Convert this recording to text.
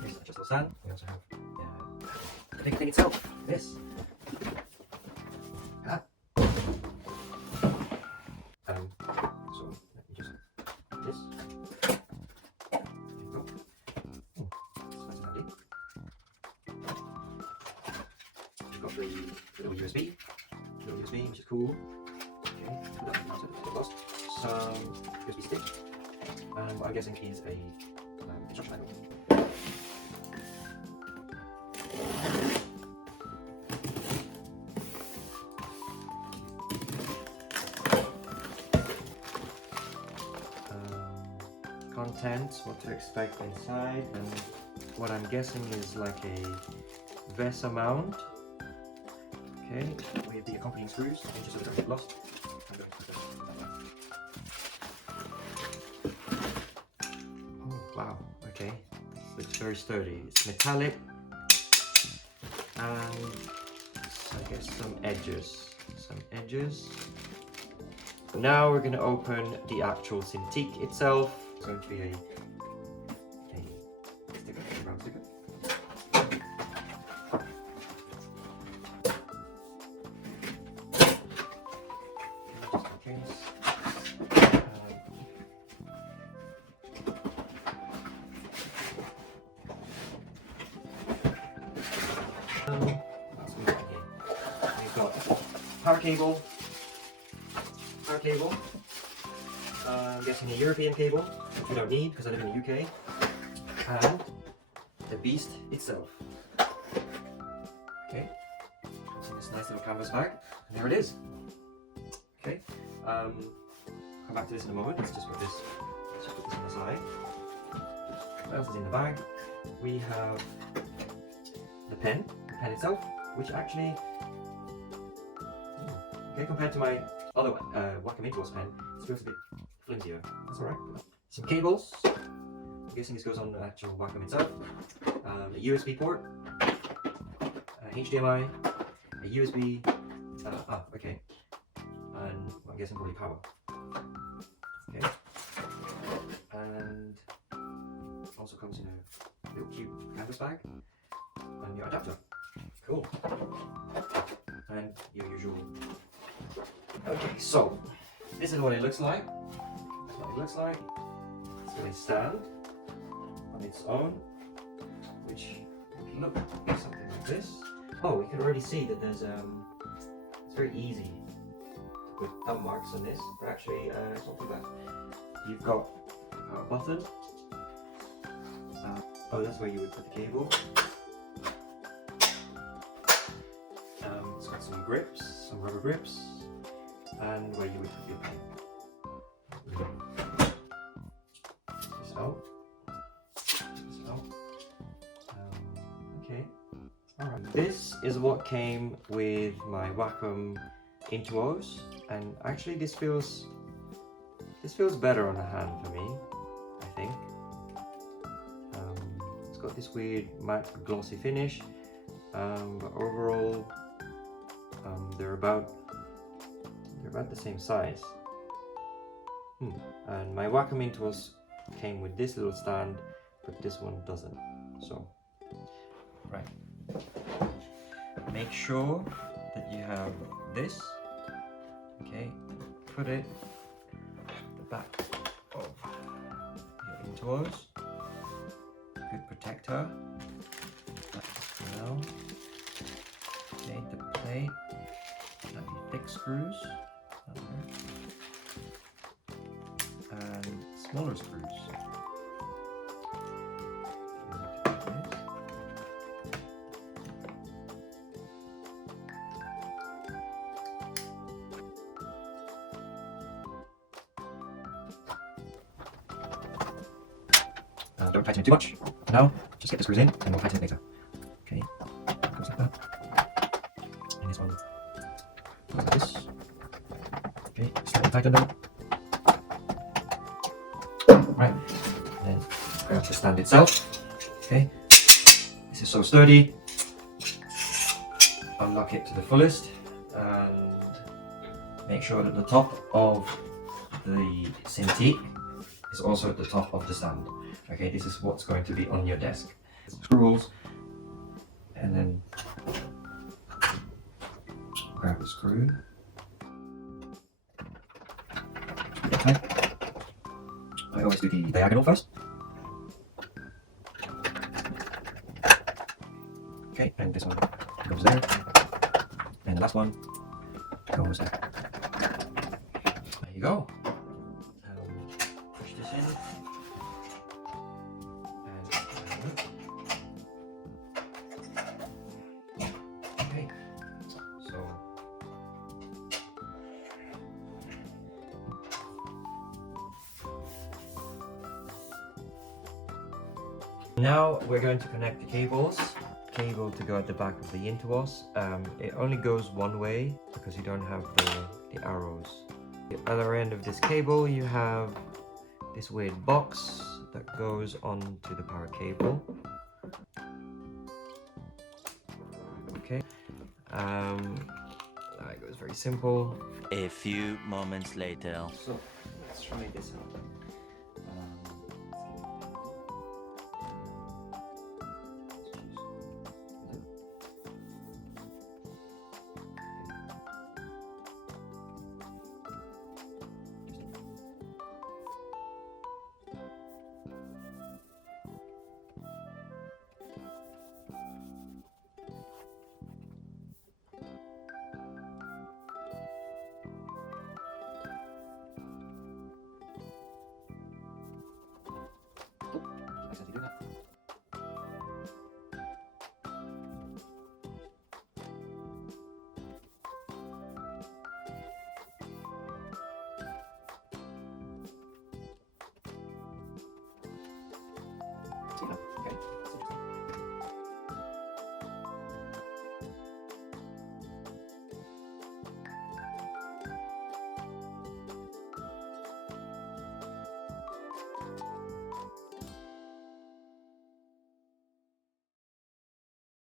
Here's the adjustable stand. We also have the big thing itself. This. So let me just this. There you go. Oh, that's nice and handy. We've got the little USB, which is cool. Okay, put that into the some USB stick, and what I'm guessing is a instruction manual. Contents, what to expect inside, and what I'm guessing is like a VESA mount. Okay, with the accompanying screws, and just so that I don't get lost. Oh wow, okay, looks very sturdy. It's metallic, and I guess some edges. Now we're going to open the actual Cintiq itself. It's going to be a sticker, a brown sticker. Just in case. Let's move on here. We've got power cable. I'm guessing a European cable, which we don't need because I live in the UK, and the beast itself. Okay, so this nice little canvas bag, and there it is. Okay, come back to this in a moment. Let's just put this on the side. What else is in the bag? We have the pen itself, which actually, okay, compared to my other Wacom Cintiq pen, it feels a bit flimsier. That's alright. Some cables. I'm guessing this goes on the actual Wacom itself. A USB port, HDMI, a USB. Okay. And I'm guessing probably power. Okay. And also comes in a little cute canvas bag and your adapter. Cool. And your usual. Okay, so this is what it looks like. It's going to stand on its own, which would look something like this. Oh, we can already see that there's it's very easy to put thumb marks on this, but actually it's not too bad. You've got a button. Oh, that's where you would put the cable. It's got some grips, some rubber grips, and where you would put your pen. Okay. Alright. This is what came with my Wacom Cintiq, and actually this feels better on the hand for me, I think. It's got this weird matte glossy finish, but overall they're about the same size. And my Wacom Cintiq came with this little stand, but this one doesn't. So, right. Make sure that you have this. Okay, put it at the back of your Cintiq. Good protector. Now, okay, the plate. And thick screws. And smaller screws. Don't tighten it too much. Now, just get the screws in and we'll tighten it later. Okay, goes like that. And this one goes like this. Okay, slightly tighten them. Right, and then grab the stand itself. Okay, this is so sturdy. Unlock it to the fullest and make sure that the top of the Cintiq is also at the top of the stand. Okay, this is what's going to be on your desk. screw holes, and then grab the screw. Okay. I always do the diagonal first. Okay, and this one goes there, and the last one goes there. There you go. Push this in. Okay, so now we're going to connect the cables. Cable to go at the back of the Intuos. It only goes one way because you don't have the arrows. The other end of this cable you have this weird box that goes onto the power cable. Okay, it goes very simple. A few moments later. So let's try this out. Accidentally do that.